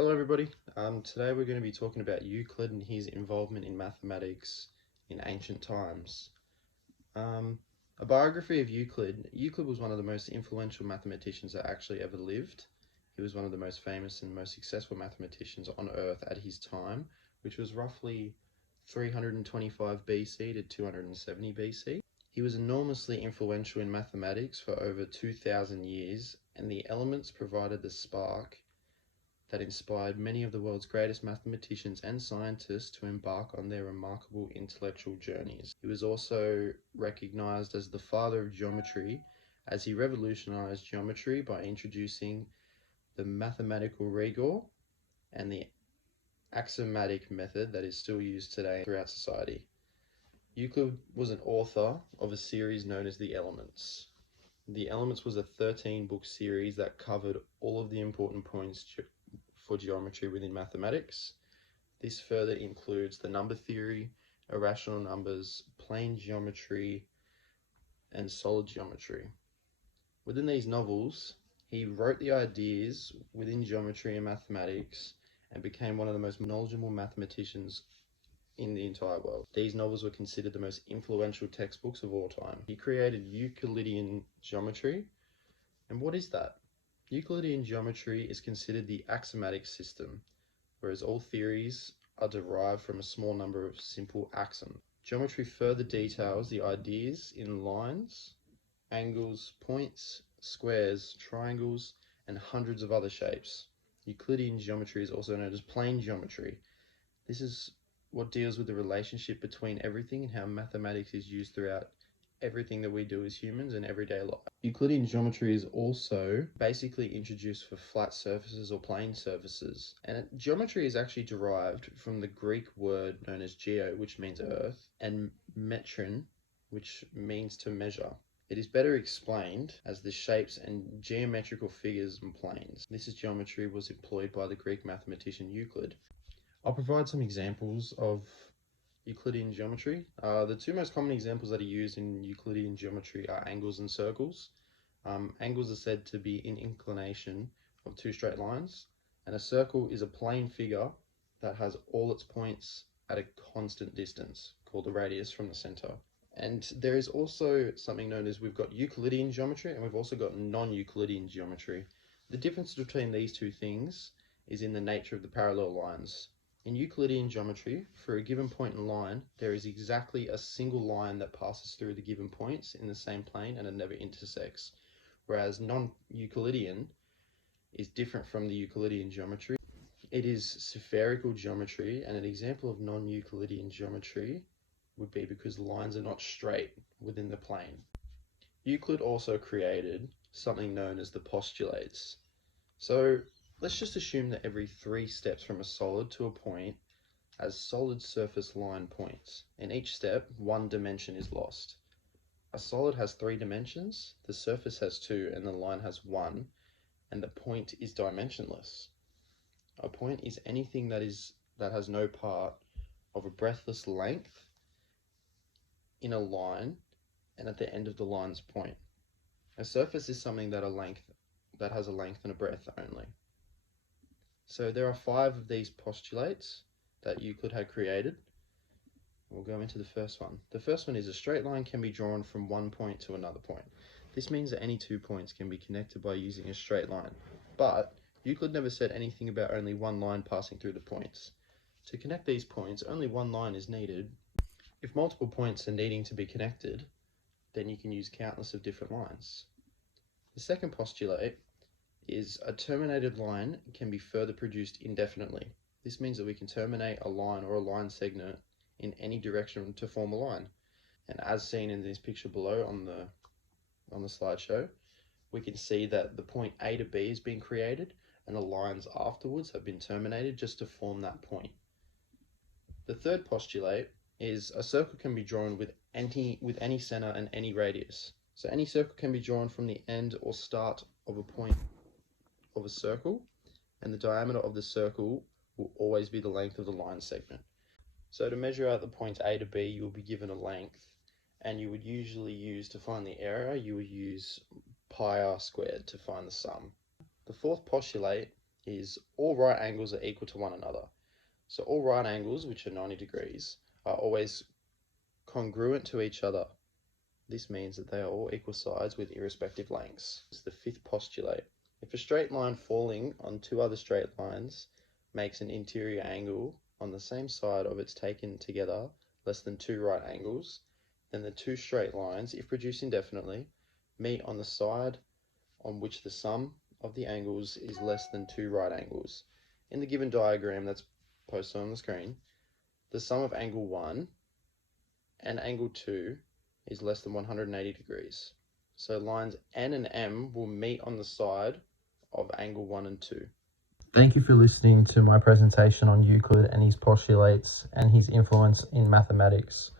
Hello everybody. Today we're going to be talking about Euclid and his involvement in mathematics in ancient times. A biography of Euclid. Euclid was one of the most influential mathematicians that actually ever lived. He was one of the most famous and most successful mathematicians on Earth at his time, which was roughly 325 BC to 270 BC. He was enormously influential in mathematics for over 2,000 years, and the elements provided the spark that inspired many of the world's greatest mathematicians and scientists to embark on their remarkable intellectual journeys. He was also recognized as the father of geometry, as he revolutionized geometry by introducing the mathematical rigor and the axiomatic method that is still used today throughout society. Euclid was an author of a series known as The Elements. The Elements was a 13-book series that covered all of the important points for geometry within mathematics. This further includes the number theory, irrational numbers, plane geometry, and solid geometry. Within these novels, he wrote the ideas within geometry and mathematics and became one of the most knowledgeable mathematicians in the entire world. These novels were considered the most influential textbooks of all time. He created Euclidean geometry. And what is that? Euclidean geometry is considered the axiomatic system, whereas all theories are derived from a small number of simple axioms. Geometry further details the ideas in lines, angles, points, squares, triangles, and hundreds of other shapes. Euclidean geometry is also known as plane geometry. This is what deals with the relationship between everything and how mathematics is used throughout everything that we do as humans in everyday life. Euclidean geometry is also basically introduced for flat surfaces or plane surfaces. And geometry is actually derived from the Greek word known as geo, which means earth, and metron, which means to measure. It is better explained as the shapes and geometrical figures and planes. This is geometry was employed by the Greek mathematician Euclid. I'll provide some examples of Euclidean geometry. The two most common examples that are used in Euclidean geometry are angles and circles. Angles are said to be in inclination of two straight lines, and a circle is a plane figure that has all its points at a constant distance, called the radius from the center. And there is also something known as we've got Euclidean geometry and we've also got non-Euclidean geometry. The difference between these two things is in the nature of the parallel lines. In Euclidean geometry, for a given point in line, there is exactly a single line that passes through the given points in the same plane and it never intersects. Whereas non-Euclidean is different from the Euclidean geometry. It is spherical geometry, and an example of non-Euclidean geometry would be because lines are not straight within the plane. Euclid also created something known as the postulates. So let's just assume that every 3 steps from a solid to a point has solid surface line points. In each step, 1 dimension is lost. A solid has 3 dimensions, the surface has 2, and the line has 1, and the point is dimensionless. A point is anything that has no part of a breadthless length in a line and at the end of the line's point. A surface is something that has a length and a breadth only. So there are 5 of these postulates that Euclid had created. We'll go into the first one. The first one is a straight line can be drawn from one point to another point. This means that any 2 points can be connected by using a straight line. But Euclid never said anything about only one line passing through the points. To connect these points, only one line is needed. If multiple points are needing to be connected, then you can use countless of different lines. The second postulate is a terminated line can be further produced indefinitely. This means that we can terminate a line or a line segment in any direction to form a line. And as seen in this picture below on the slideshow, we can see that the point A to B is being created and the lines afterwards have been terminated just to form that point. The third postulate is a circle can be drawn with any center and any radius. So any circle can be drawn from the end or start of a point of a circle, and the diameter of the circle will always be the length of the line segment. So to measure out the points A to B, you will be given a length, and you would usually use, to find the area, you would use pi r squared to find the sum. The fourth postulate is all right angles are equal to one another. So all right angles, which are 90 degrees, are always congruent to each other. This means that they are all equal sides with irrespective lengths. It's the fifth postulate. If a straight line falling on two other straight lines makes an interior angle on the same side of its taken together less than two right angles, then the two straight lines, if produced indefinitely, meet on the side on which the sum of the angles is less than two right angles. In the given diagram that's posted on the screen, the sum of angle 1 and angle 2 is less than 180 degrees. So lines N and M will meet on the side of angle 1 and 2. Thank you for listening to my presentation on Euclid and his postulates and his influence in mathematics.